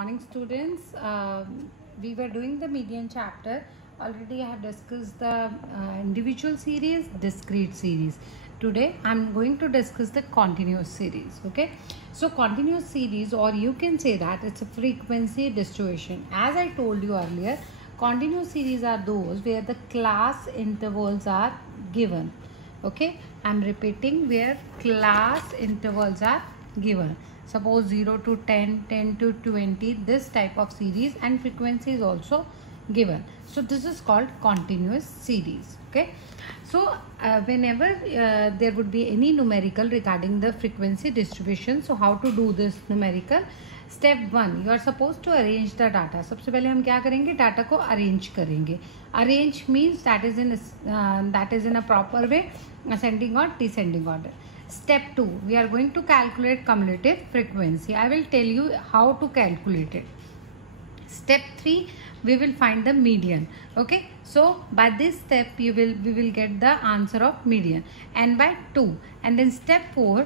Morning students. We were doing the median chapter. Already I have discussed the individual series, discrete series. Today I'm going to discuss the continuous series. Okay, so continuous series, or you can say that it's a frequency distribution. As I told you earlier, continuous series are those where the class intervals are given. Okay, I'm repeating, where class intervals are given. Suppose 0 to 10, 10 to 20, this type of series, and frequency is also given. So this is called continuous series. Okay, so whenever there would be any numerical regarding the frequency distribution, so how to do this numerical? Step 1, you are supposed to arrange the data. सबसे पहले हम क्या करेंगे? Data को arrange करेंगे. Arrange means that is in a proper way, ascending or descending order. Step 2, we are going to calculate cumulative frequency. I will tell you how to calculate it. Step 3, we will find the median. Okay, so by this step we will get the answer of median, n by 2. And then step 4,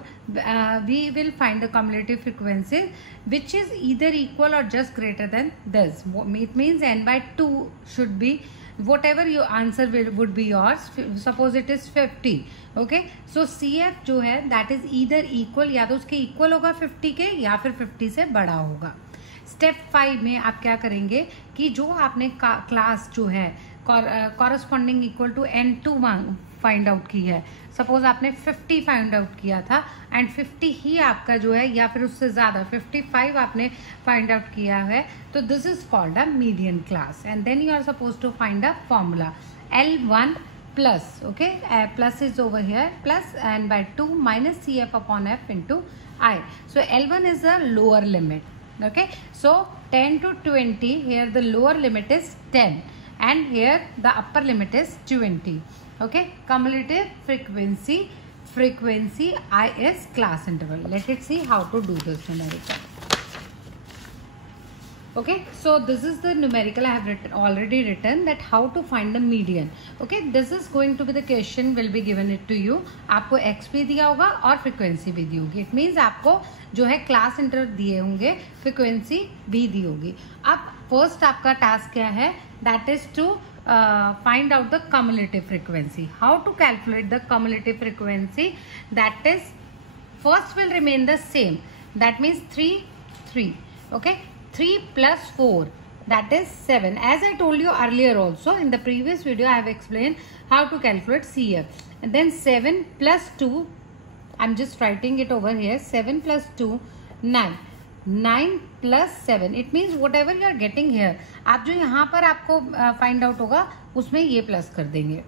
we will find the cumulative frequency which is either equal or just greater than this. It means n by 2 should be whatever your answer would be yours. Suppose it is 50. Okay, so CF जो है that is either equal, या तो उसके equal होगा 50 के, या फिर 50 से बड़ा होगा. स्टेप 5 में आप क्या करेंगे कि जो आपने क्लास जो है corresponding equal to n2 find out की है. सपोज आपने 50 फाइंड आउट किया था एंड 50 ही आपका जो है, या फिर उससे ज़्यादा 55 आपने फाइंड आउट किया है, तो this is called a median class. And then you are suppose to find a formula L1 plus, okay, plus is over here, plus n by 2 minus CF upon F into I. So L1 is the lower limit. Okay, so 10 to 20, here the lower limit is 10 and here the upper limit is 20. Okay, cumulative frequency I is class interval. Let us see how to do this numerical. Okay, so this is the numerical I have already written, that how to find the median. Okay, this is going to be the question will be given it to you. आपको x भी दिया होगा और frequency भी दी होगी. It means आपको जो है class interval दिए होंगे, frequency भी दी होगी. अब first आपका task क्या है? That is to find out the cumulative frequency. How to calculate the cumulative frequency? That is, first will remain the same. That means 3. Okay. 3 plus 4, that is 7. As I told you earlier also, in the previous video I have explained how to calculate CF. And then 7 plus 2, I'm just writing it over here, 7 plus 2, 9. 9 plus 7, it means whatever you are getting here, आप जो यहाँ पर आपको find out होगा उसमें ये plus कर देंगे.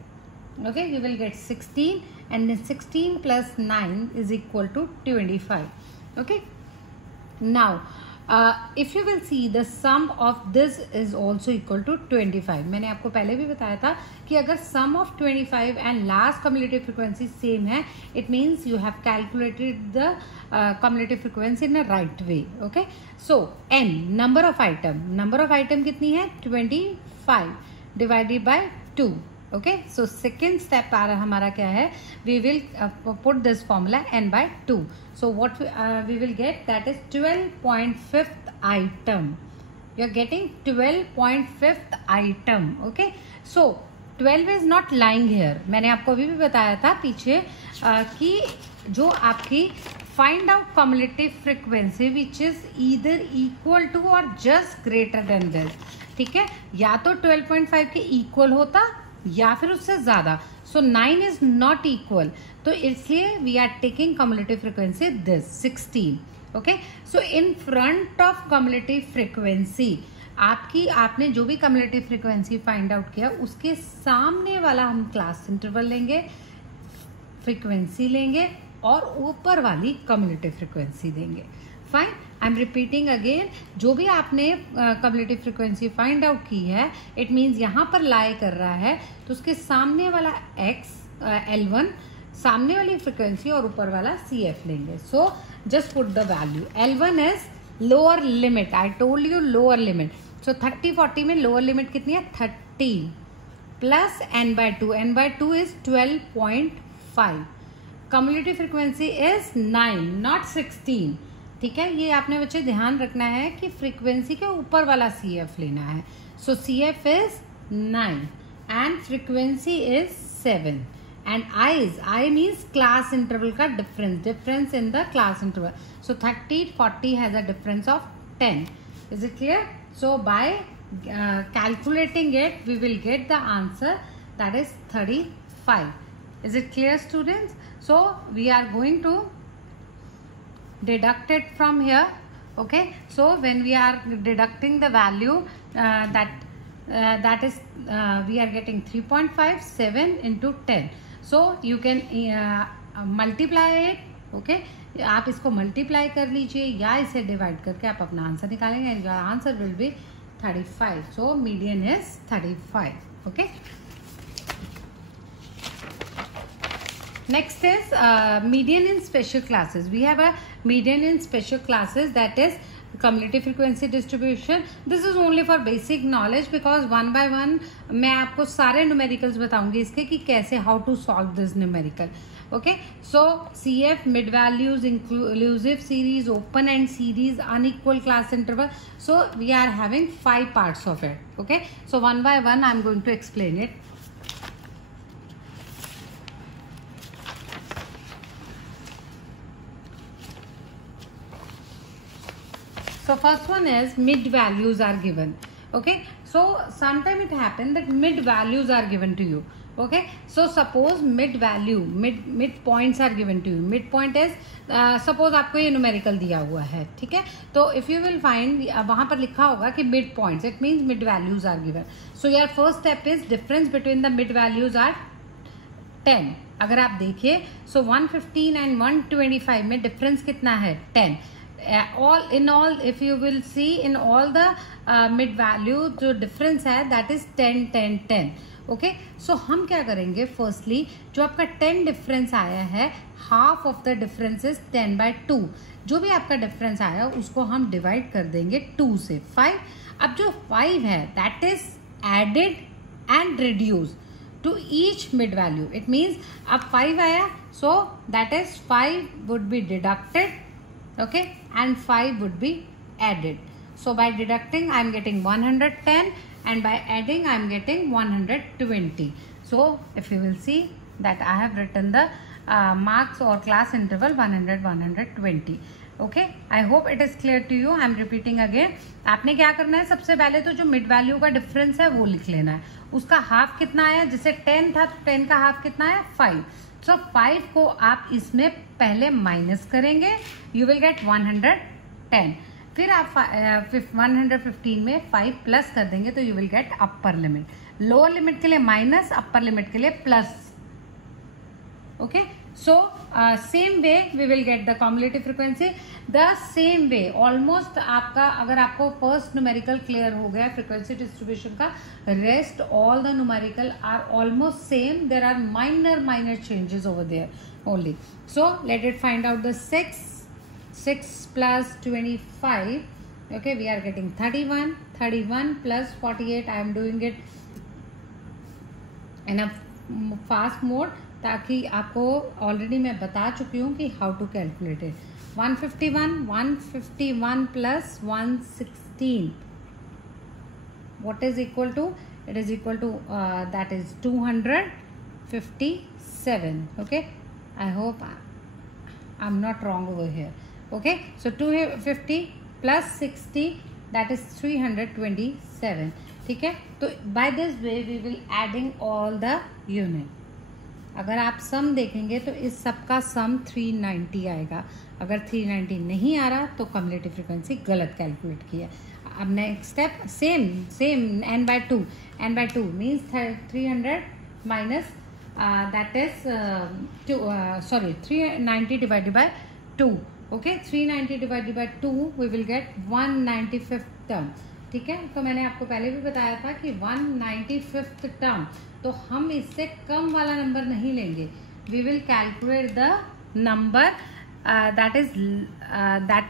Okay, you will get 16, and then 16 plus 9 is equal to 25. Okay, now if you will see, the sum of this is also equal to 25. मैंने आपको पहले भी बताया था कि अगर sum of 25 and last cumulative frequency same है, it means you have calculated the cumulative frequency in a right way. Okay, so n, number of item कितनी है? 25 divided by 2. Okay, so second step हमारा क्या है? We will put this formula n by 2. So what we will get, that is 12.5th item. You are getting 12.5th item. Okay, so 12 is not lying here. मैंने आपको अभी भी बताया था पीछे कि जो आपकी find out cumulative frequency which is either equal to or just greater than this. ठीक है, या तो 12.5 के equal होता या फिर उससे ज्यादा. So 9 is not equal, तो इसलिए we are taking cumulative frequency this 16. Okay, so in front of cumulative frequency, आपने जो भी cumulative frequency find out किया उसके सामने वाला हम class interval लेंगे, frequency लेंगे और ऊपर वाली cumulative frequency देंगे. Fine, I am repeating again, जो भी आपने cumulative frequency फाइंड आउट की है, इट मीन्स यहाँ पर लाई कर रहा है, तो उसके सामने वाला x L1, सामने वाली फ्रिक्वेंसी और ऊपर वाला CF लेंगे. So just put the value. L1 is lower limit. I told you lower limit. सो 30-40 में लोअर लिमिट कितनी है? 30 plus n by 2. n by 2 is 12.5. Cumulative frequency is 9, not 16. ठीक है, ये आपने बच्चे ध्यान रखना है कि फ्रीक्वेंसी के ऊपर वाला CF लेना है. So CF is 9 and frequency is 7 and I means class interval का difference in the class interval. So 30-40 has a difference of 10. Is it clear? So by calculating it we will get the answer, that is 35. Is it clear, students? So we are going to deduct it from here. Okay, so when we are deducting the value that is we are getting 3.57 into 10. So you can multiply it. Okay, आप इसको multiply कर लीजिए या इसे divide करके आप अपना answer निकालेंगे and your answer will be 35. So median is 35. Okay. Next is median in special classes. We have a median in special classes, that is cumulative frequency distribution. This is only for basic knowledge because one by one मैं आपको सारे numericals बताऊंगी इसके कि कैसे how to solve this numerical. Okay, so CF, mid values, inclusive series, open end series, unequal class interval. So we are having 5 parts of it. Okay, so one by one I am going to explain it. So first one is mid values are given. Okay, so sometime it happen that mid values are given to you. Okay, so suppose mid value, mid points are given to you. Mid point is suppose आपको ये numerical दिया हुआ है, ठीक है. तो if you will find वहाँ पर लिखा होगा कि mid points, it means mid values are given. So your first step is difference between the mid values are 10. अगर आप देखिए so 115 and 125 में difference कितना है? 10. all if you will see in all the mid value जो difference है that is 10 10 10. Okay, सो हम क्या करेंगे, फर्स्टली जो आपका 10 डिफरेंस आया है, half of the difference is 10/2. जो भी आपका डिफरेंस आया उसको हम डिवाइड कर देंगे 2 से 5. अब जो 5 है that is added and reduce to each mid value. It means अब 5 आया so that is 5 would be deducted. Okay, and 5 would be added. So by deducting I am getting 110 and by adding I am getting 120. So if you will see that I have written the marks or class interval 100-120. Okay, I hope it is clear to you. I am repeating again. आपने क्या करना है, सबसे पहले तो जो mid value का difference है वो लिख लेना है. उसका हाफ कितना आया, जैसे 10 था तो 10 का हाफ कितना है 5. So 5 को आप इसमें पहले माइनस करेंगे, you will get 110. फिर आप 115 में 5 प्लस कर देंगे तो you will get upper limit. Lower limit के लिए माइनस, अपर लिमिट के लिए plus. Okay, so same way we will get the cumulative frequency. The same way almost आपका, अगर आपको फर्स्ट न्यूमेरिकल क्लियर हो गया फ्रीक्वेंसी डिस्ट्रीब्यूशन का, rest all the numerical are almost same. There are minor changes over there only. So let it find out the 6 plus 25. Okay, we are getting 31 plus 48. I am doing it in a fast mode ताकि आपको already मैं बता चुकी हूँ कि how to calculate it. 151 plus 116 what is equal to? It is equal to that is 257. Okay, I hope I'm not wrong over here. Okay, so 250 plus 60 that is 327. ठीक है, तो by this way we will adding all the unit. अगर आप सम देखेंगे तो इस सब का सम 390 आएगा. अगर 390 नहीं आ रहा तो कम्युलेटिव फ्रीक्वेंसी गलत कैलकुलेट किया. अब next step same n/2 means 300 minus that is 390 divided by 2. ओके, 390 divided by 2 we will get 195th term. ठीक है, तो मैंने आपको पहले भी बताया था कि 195th टर्म, तो हम इससे कम वाला नंबर नहीं लेंगे. We will calculate the number that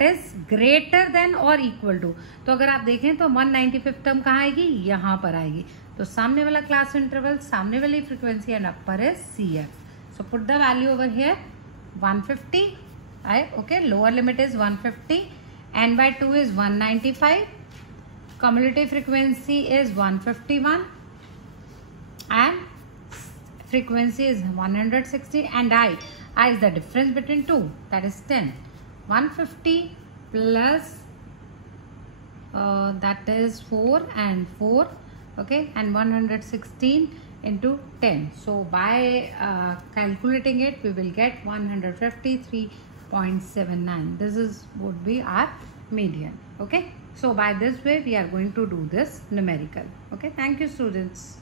is greater than और इक्वल टू. तो अगर आप देखें तो 195th टर्म कहाँ आएगी, यहाँ पर आएगी. तो सामने वाला क्लास इंटरवल, सामने वाली frequency and upper is CF. So put the value over here 150 Okay, lower limit is 150, n by 2 is 195, cumulative frequency is 151, and frequency is 160, and I is the difference between 2, that is 10. 150 plus that is 4 and 4, okay, and 116 into 10. So by calculating it, we will get 153.79. This would be our median. Okay, so by this way we are going to do this numerical. Okay, thank you students.